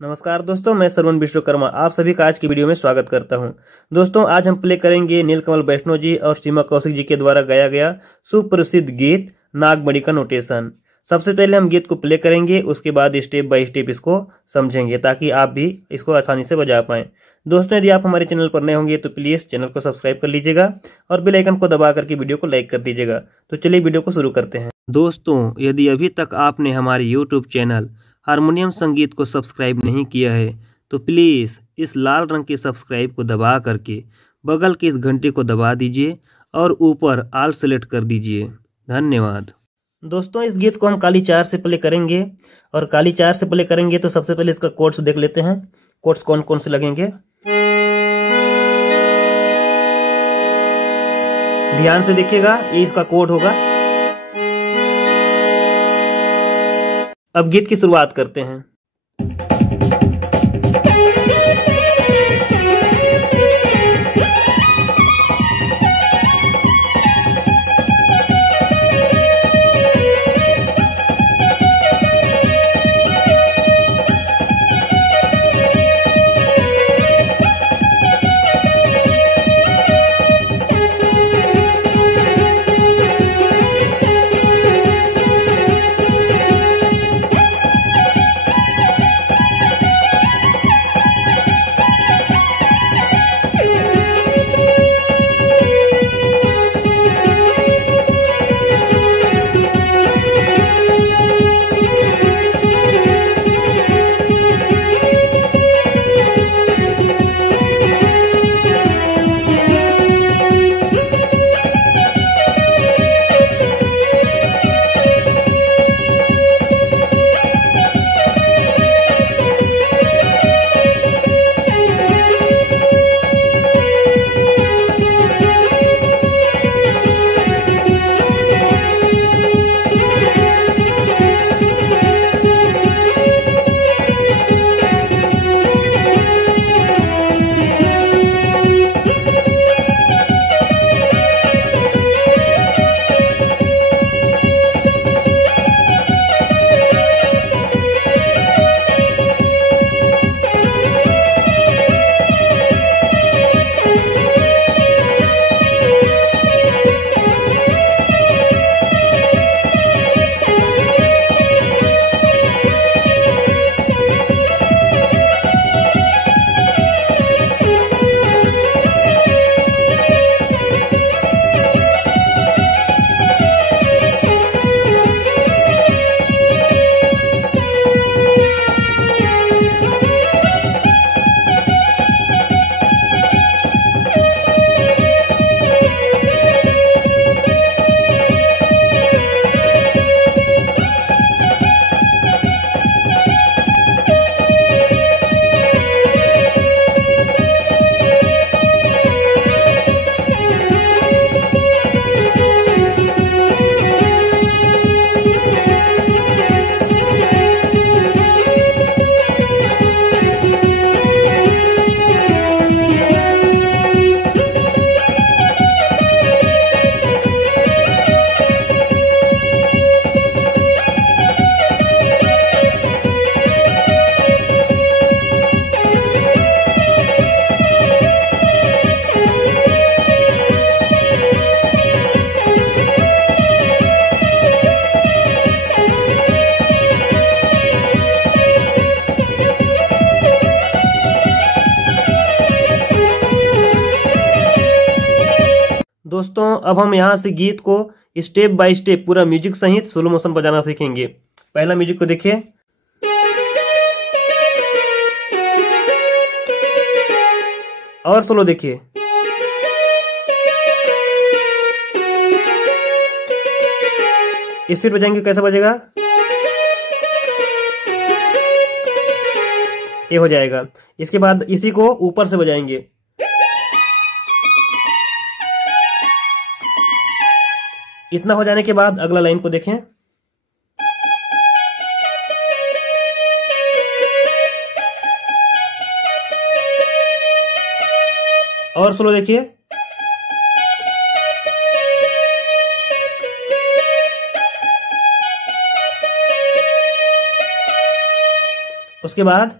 नमस्कार दोस्तों, मैं श्रवण विश्वकर्मा आप सभी का आज की वीडियो में स्वागत करता हूं। दोस्तों, आज हम प्ले करेंगे नीलकमल वैष्णव जी और सीमा कौशिक जी के द्वारा गाया गया सुप्रसिद्ध गीत नागमणि का नोटेशन। सबसे पहले हम गीत को प्ले करेंगे, उसके बाद स्टेप बाय स्टेप इसको समझेंगे ताकि आप भी इसको आसानी से बजा पाएं। दोस्तों, यदि आप हमारे चैनल पर नए होंगे तो प्लीज चैनल को सब्सक्राइब कर लीजिएगा और बेल आइकन को दबा करके वीडियो को लाइक कर दीजिएगा। तो चलिए वीडियो को शुरू करते हैं। दोस्तों, यदि अभी तक आपने हमारे यूट्यूब चैनल हारमोनियम संगीत को सब्सक्राइब नहीं किया है तो प्लीज़ इस लाल रंग के सब्सक्राइब को दबा करके बगल की इस घंटी को दबा दीजिए और ऊपर ऑल सेलेक्ट कर दीजिए। धन्यवाद। दोस्तों, इस गीत को हम काली चार से प्ले करेंगे और काली चार से प्ले करेंगे तो सबसे पहले इसका कोर्ड्स देख लेते हैं। कोर्ड्स कौन कौन से लगेंगे, ध्यान से देखिएगा। ये इसका कोड होगा। अब गीत की शुरुआत करते हैं। दोस्तों, अब हम यहाँ से गीत को स्टेप बाय स्टेप पूरा म्यूजिक सहित स्लो मोशन बजाना सीखेंगे। पहला म्यूजिक को देखिए। और स्लो देखिए। स्पीड बजाएंगे, कैसा बजेगा, ये हो जाएगा। इसके बाद इसी को ऊपर से बजाएंगे। इतना हो जाने के बाद अगला लाइन को देखें। और स्लो देखिए। उसके बाद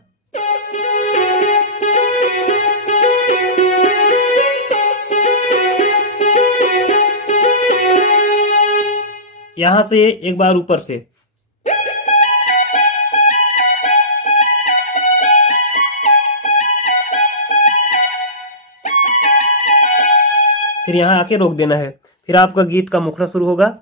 यहां से एक बार ऊपर से, फिर यहां आके रोक देना है। फिर आपका गीत का मुखड़ा शुरू होगा।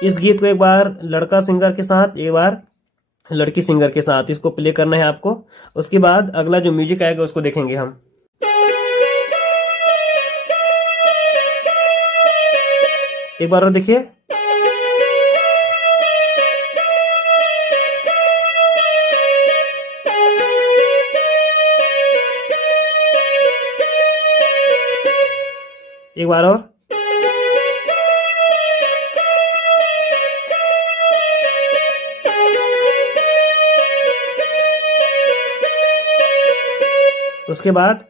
इस गीत को एक बार लड़का सिंगर के साथ, एक बार लड़की सिंगर के साथ इसको प्ले करना है आपको। उसके बाद अगला जो म्यूजिक आएगा उसको देखेंगे हम। एक बार और देखिए। एक बार और। उसके बाद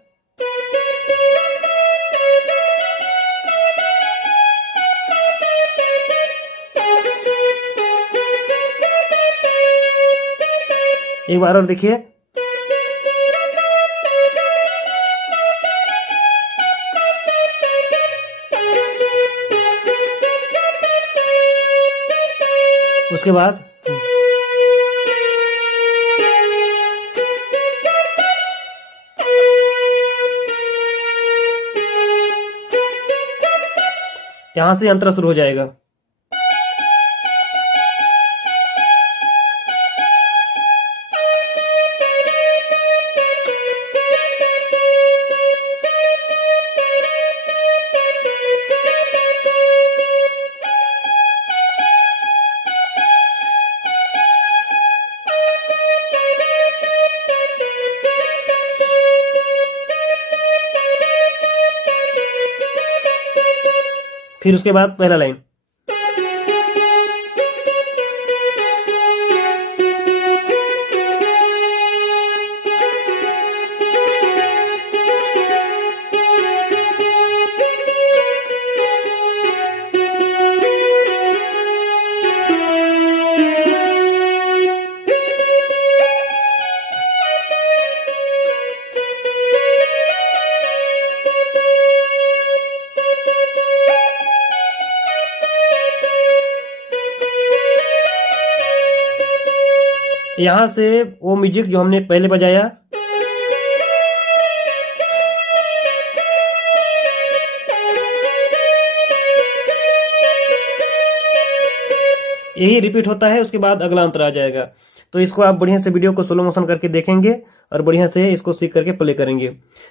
एक बार और देखिए। उसके बाद यहां से अंतरा शुरू हो जाएगा। फिर उसके बाद पहला लाइन। यहां से वो म्यूजिक जो हमने पहले बजाया, यही रिपीट होता है। उसके बाद अगला अंतर आ जाएगा। तो इसको आप बढ़िया से वीडियो को स्लो मोशन करके देखेंगे और बढ़िया से इसको सीख करके प्ले करेंगे।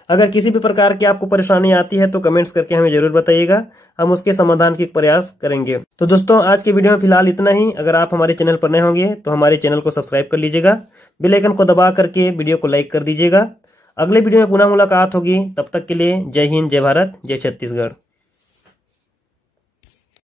अगर किसी भी प्रकार की आपको परेशानी आती है तो कमेंट्स करके हमें जरूर बताइएगा, हम उसके समाधान की प्रयास करेंगे। तो दोस्तों आज के वीडियो में फिलहाल इतना ही। अगर आप हमारे चैनल पर नए होंगे तो हमारे चैनल को सब्सक्राइब कर लीजिएगा, बेल आइकन को दबा करके वीडियो को लाइक कर दीजिएगा। अगले वीडियो में पुनः मुलाकात होगी, तब तक के लिए जय हिंद, जय भारत, जय छत्तीसगढ़।